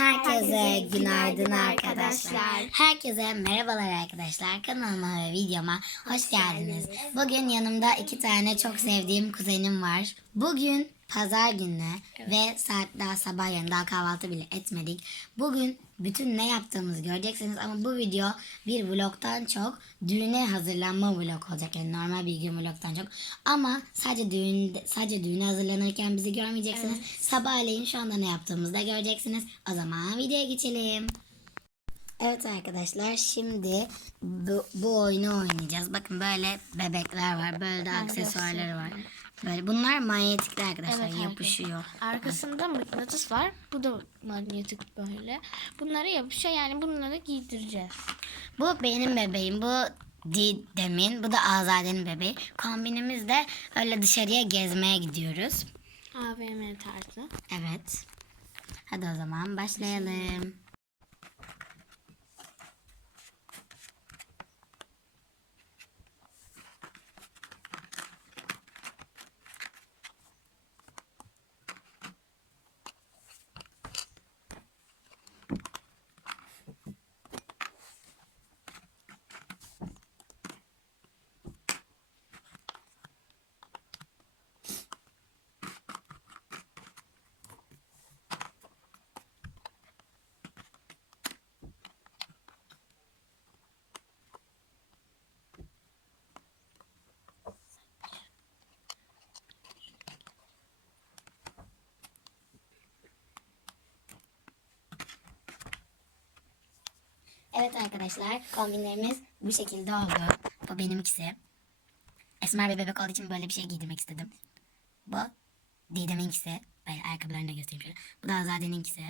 Herkese günaydın arkadaşlar. Herkese merhabalar arkadaşlar. Kanalıma ve videoma hoş geldiniz. Bugün yanımda iki tane çok sevdiğim kuzenim var. Bugün pazar günü ve saat daha sabah yani daha kahvaltı bile etmedik. Bugün bütün ne yaptığımızı göreceksiniz ama bu video bir vlogtan çok düğüne hazırlanma vlog olacak. Yani normal bir gün vlogtan çok. Ama sadece düğün sadece düğüne hazırlanırken bizi görmeyeceksiniz. Sabahleyin şu anda ne yaptığımızı da göreceksiniz. O zaman videoya geçelim. Evet arkadaşlar şimdi bu, bu oyunu oynayacağız. Bakın böyle bebekler var. Böyle de aksesuarları var. Böyle bunlar manyetikli arkadaşlar Evet, yapışıyor. Arkasında mıknatıs var. Bu da manyetik böyle. Bunlara yapışıyor yani bunları giydireceğiz. Bu benim bebeğim. Bu Didem'in. Bu da Azade'nin bebeği. Kombinimiz de öyle dışarıya gezmeye gidiyoruz. AVM tarzı. Evet. Hadi o zaman başlayalım. Evet arkadaşlar kombinlerimiz bu şekilde oldu. Bu benimkisi. Esmer bir bebek olduğu için böyle bir şey giydirmek istedim. Bu Didem'inkisi. Böyle ayakkabılarını da göstereyim şöyle. Bu da Azade'ninkisi.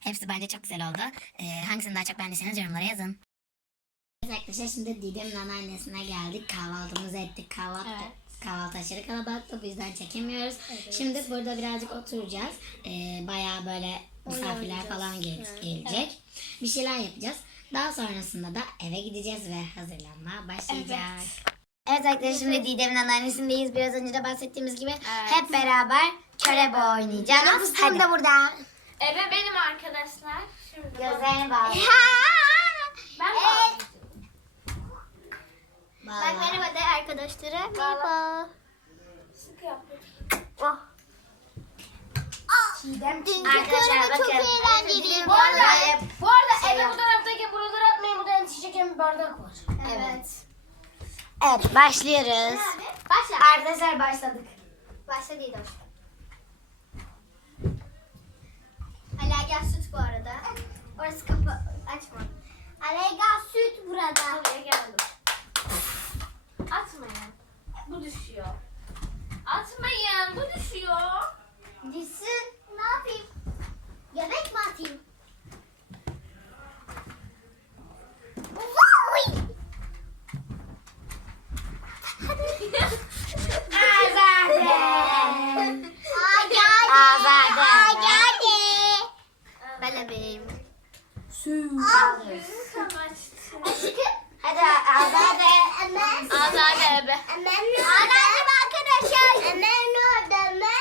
Hepsi bence çok güzel oldu. Ee, hangisini daha çok beğendiyseniz yorumlara yazın. Evet arkadaşlar şimdi Didem'in anneannesine geldik. Kahvaltımızı ettik. Kahvaltı, Evet. kahvaltı aşırı kalabalıktı. Bu yüzden çekemiyoruz. Şimdi burada birazcık oturacağız. Ee, bayağı böyle misafirler falan gel- gelecek. Bir şeyler yapacağız. Daha sonrasında da eve gideceğiz ve hazırlanma başlayacak. Evet, arkadaşlar şimdi Didem'in anneannesindeyiz. Biraz önce de bahsettiğimiz gibi hep beraber körebe oynayacağız. Hadi. da burada. Eve benim arkadaşlar. Şimdi Gözlerini bağla. ben Evet. Bak merhaba de arkadaşlara. Merhaba. Sıkı yap. Oh. Arkadaşlar bakın. Bu arada, bu arada eve bu taraftaki buraları atmayın. Burada endişe çeken bir bardak var. Evet. Evet başlıyoruz. Başla. Arkadaşlar başladık. Başla değil Alega süt bu arada. Orası kapı açma. Alega süt burada. Buraya geldim. Atmayın. Bu düşüyor. Atmayın. Bu düşüyor. Düşsün. Yapayım? Yemek mi atayım? Hadi Azade. Azade ebe. Anneannem arkadaşlar. Hemen orada mı?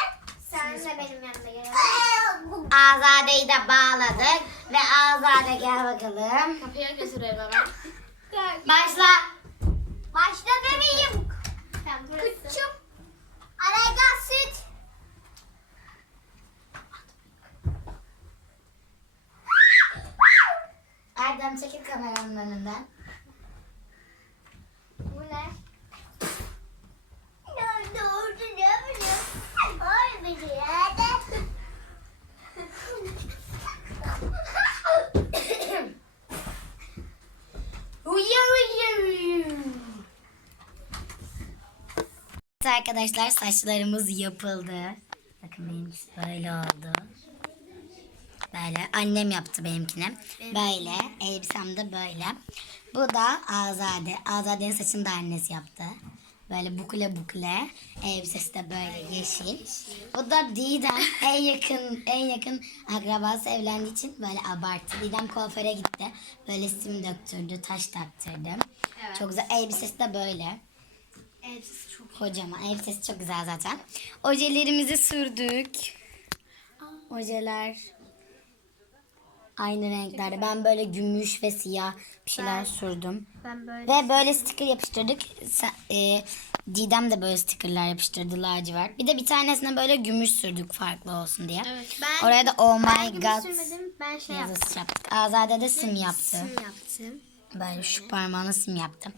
Sen de benim yanıma gel. Azade'yi de bağladık. Ve Azade gel bakalım. Kapıya götürelim hemen. Başla. Başla bebeğim. Küçüm. Arayga süt. Erdem çekil kameranın önünden. Bu ne? Nerede oldu ne bileyim. Ay bir yerde. Uyu uyu. Evet arkadaşlar saçlarımız yapıldı. Bakın benimkisi böyle oldu. Böyle annem yaptı benimkini. Böyle elbisem de böyle. Bu da Azade. Azade'nin saçını da annesi yaptı. Böyle bukle bukle. Elbisesi de böyle yeşil. Bu da Didem en yakın en yakın akrabası evlendiği için böyle abarttı. Didem kuaföre gitti. Böyle sim döktürdü, taş taktırdı. Çok güzel. Elbisesi de böyle. Elbisesi çok Kocaman. Elbisesi çok güzel zaten. Ojelerimizi sürdük. Ojeler Aynı renklerde. Ben böyle gümüş ve siyah bir şeyler sürdüm. Ben böyle. Ve böyle sticker yapıştırdık. E, Didem de böyle stickerlar yapıştırdı lacivert. Bir de bir tanesine böyle gümüş sürdük farklı olsun diye. Evet, ben- Oraya da oh my Ben god sürmedim. Ben şey yaptım. yazısı yaptık. Azade de sim yaptı. Sim yaptım. Böyle şu parmağına sim yaptım.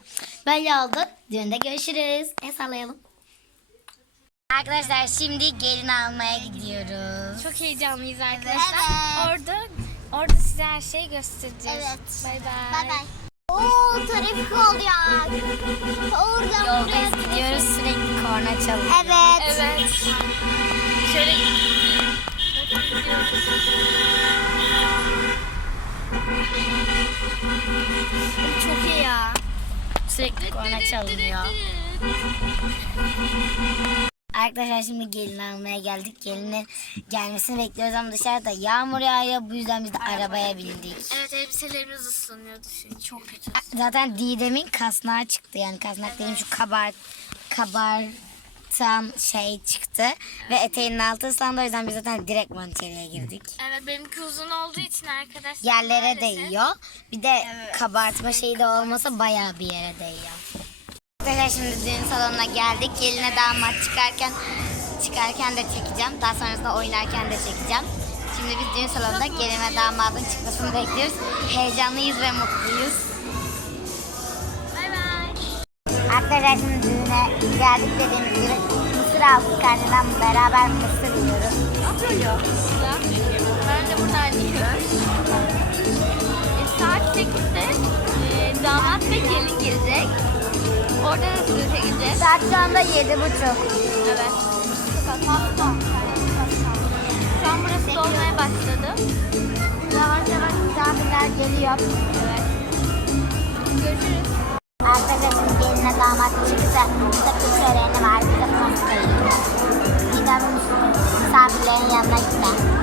Böyle oldu. Düğünde görüşürüz. El sallayalım. Arkadaşlar şimdi gelin almaya gidiyoruz. Çok heyecanlıyız arkadaşlar. Orada orada size her şeyi göstereceğiz. Evet. Bay bay. Bay bay. Oo trafik oldu ya. Oradan buraya. Yoldayız gidiyoruz sürekli korna çalıyor. Evet. Evet. Şöyle Çok Korna çalınıyor. Arkadaşlar şimdi gelin almaya geldik. Gelinin gelmesini bekliyoruz ama dışarıda yağmur yağıyor. Bu yüzden biz de arabaya bindik. Evet elbiselerimiz ıslanıyordu şimdi. Çok kötü. Zaten Didem'in kasnağı çıktı. Yani kasnak dediğim şu kabar, kabartan şey çıktı. Ve eteğinin altı ıslandı. O yüzden biz zaten direkt monteriye girdik. Evet benimki uzun olduğu için arkadaşlar. Yerlere maalesef- değiyor. Bir de kabartma şeyi de olmasa bayağı bir yere değiyor. Arkadaşlar şimdi düğün salonuna geldik. Geline damat çıkarken çıkarken de çekeceğim. Daha sonrasında oynarken de çekeceğim. Şimdi biz düğün salonunda gelin ve damadın çıkmasını bekliyoruz. Heyecanlıyız ve mutluyuz. Şimdi düğüne geldik dediğimiz gibi mısır aldık karnından beraber mısır yiyoruz. Atıyor. Ben de buradan yiyorum. E, saat 8'de e, damat ve gelin gelecek. Orada da sizi çekeceğiz. Saat şu anda yedi buçuk. Evet. Şu an burası dolmaya başladı. Yavaş yavaş misafirler geliyor. Evet. Görüşürüz. Arkadaşlar şimdi geline damat çıktı. Takım töreni var. Bir de pasta yiyor. Didem misafirlerin